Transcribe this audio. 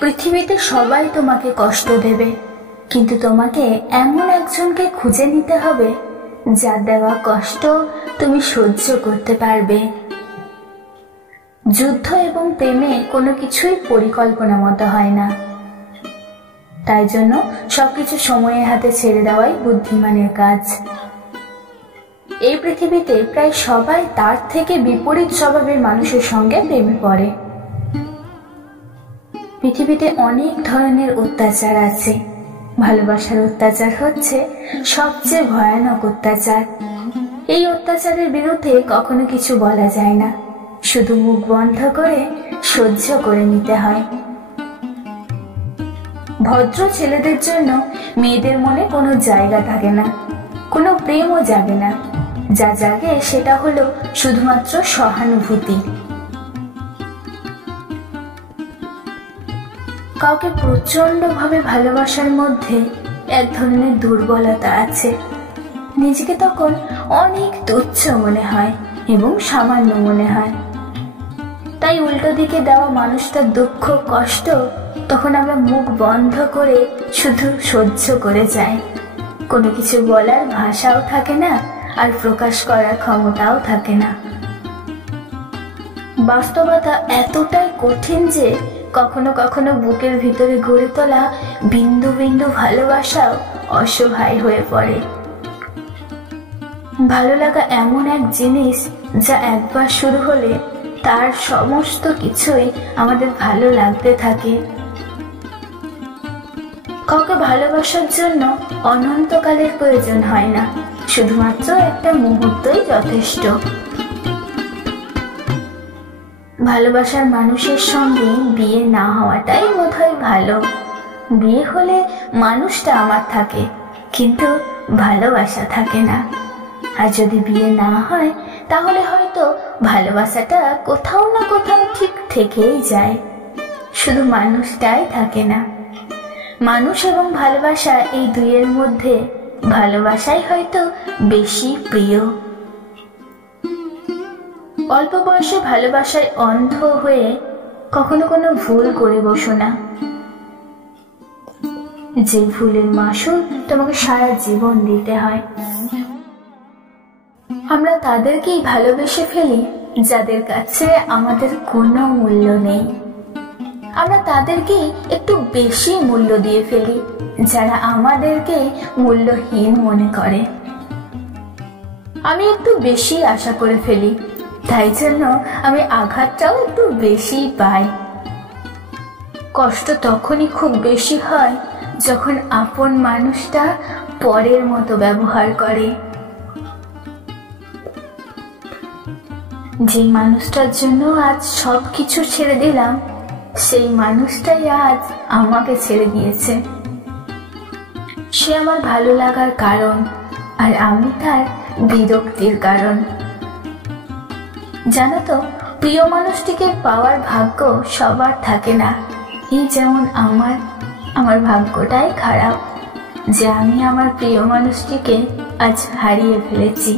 পৃথিবীতে সবাই তোমাকে কষ্ট দেবে, কিন্তু তোমাকে এমন একজনকে খুঁজে নিতে হবে যার দেওয়া কষ্ট তুমি সহ্য করতে পারবে। যুদ্ধ এবং প্রেমে কোনো কিছুই পরিকল্পনা মতো হয় না, তাই জন্য সবকিছু সময়ের হাতে ছেড়ে দেওয়াই বুদ্ধিমানের কাজ। এই পৃথিবীতে প্রায় সবাই তার থেকে বিপরীত স্বভাবের মানুষের সঙ্গে প্রেমে পড়ে। পৃথিবীতে অনেক ধরনের অত্যাচার আছে, ভালোবাসার অত্যাচার হচ্ছে সবচেয়ে ভয়ানক অত্যাচার। এই অত্যাচারের বিরুদ্ধে কখনো কিছু বলা যায় না, শুধু মুখ বন্ধ করে সহ্য করে নিতে হয়। ভদ্র ছেলেদের জন্য মেয়েদের মনে কোনো জায়গা থাকে না, কোনো প্রেমও জাগে না। যা জাগে সেটা হলো শুধুমাত্র সহানুভূতি। কাউকে প্রচন্ডভাবে ভালোবাসার মধ্যে এক ধরনের দুর্বলতা আছে। নিজেকে তখন অনেক তুচ্ছ মনে হয় এবং সামান্য মনে হয়। তাই উল্টো দিকে দেওয়া মানুষটার দুঃখ কষ্ট তখন আমরা মুখ বন্ধ করে শুধু সহ্য করে যাই। কোনো কিছু বলার ভাষাও থাকে না, আর প্রকাশ করার ক্ষমতাও থাকে না। বাস্তবতা এতটাই কঠিন যে কখনো কখনো বুকের ভিতরে গড়ে তোলা বিন্দু বিন্দু ভালোবাসাও অসহায় হয়ে পড়ে। ভালো লাগা এমন এক জিনিস যা একবার শুরু হলে তার সমস্ত কিছুই আমাদের ভালো লাগতে থাকে। কাউকে ভালোবাসার জন্য অনন্তকালের প্রয়োজন হয় না, শুধুমাত্র একটা মুহূর্তই যথেষ্ট। ভালোবাসার মানুষের সঙ্গে বিয়ে না হওয়াটাই বোধহয় ভালো। বিয়ে হলে মানুষটা আমার থাকে, কিন্তু ভালোবাসা থাকে না। আর যদি বিয়ে না হয় তাহলে হয়তো ভালোবাসাটা কোথাও না কোথাও ঠিক থেকেই যায়, শুধু মানুষটাই থাকে না। মানুষ এবং ভালোবাসা এই দুইয়ের মধ্যে ভালোবাসাই হয়তো বেশি প্রিয়। অল্প বয়সে ভালোবাসায় অন্ধ হয়ে কখনো কোনো ভুল করে বসো না, যে ভুলের মাসুল তোমাকে সারা জীবন দিতে হয়। আমরা তাদেরকেই ভালোবেসে ফেলি যাদের কাছে আমাদের কোনো মূল্য নেই। আমরা তাদেরকেই একটু বেশি মূল্য দিয়ে ফেলি যারা আমাদেরকে মূল্যহীন মনে করে। আমি একটু বেশি আশা করে ফেলি, তাই জন্য আমি আঘাতটাও একটু বেশি পাই। কষ্ট তখনই খুব বেশি হয় যখন আপন মানুষটা পরের মতো ব্যবহার করে। যে মানুষটার জন্য আজ সবকিছু ছেড়ে দিলাম, সেই মানুষটাই আজ আমাকে ছেড়ে দিয়েছে। সে আমার ভালো লাগার কারণ, আর আমি তার বিরক্তির কারণ। জানো তো, প্রিয় মানুষটিকে পাওয়ার ভাগ্য সবার থাকে না। এই যেমন আমার ভাগ্যটাই খারাপ যে আমি আমার প্রিয় মানুষটিকে আজ হারিয়ে ফেলেছি।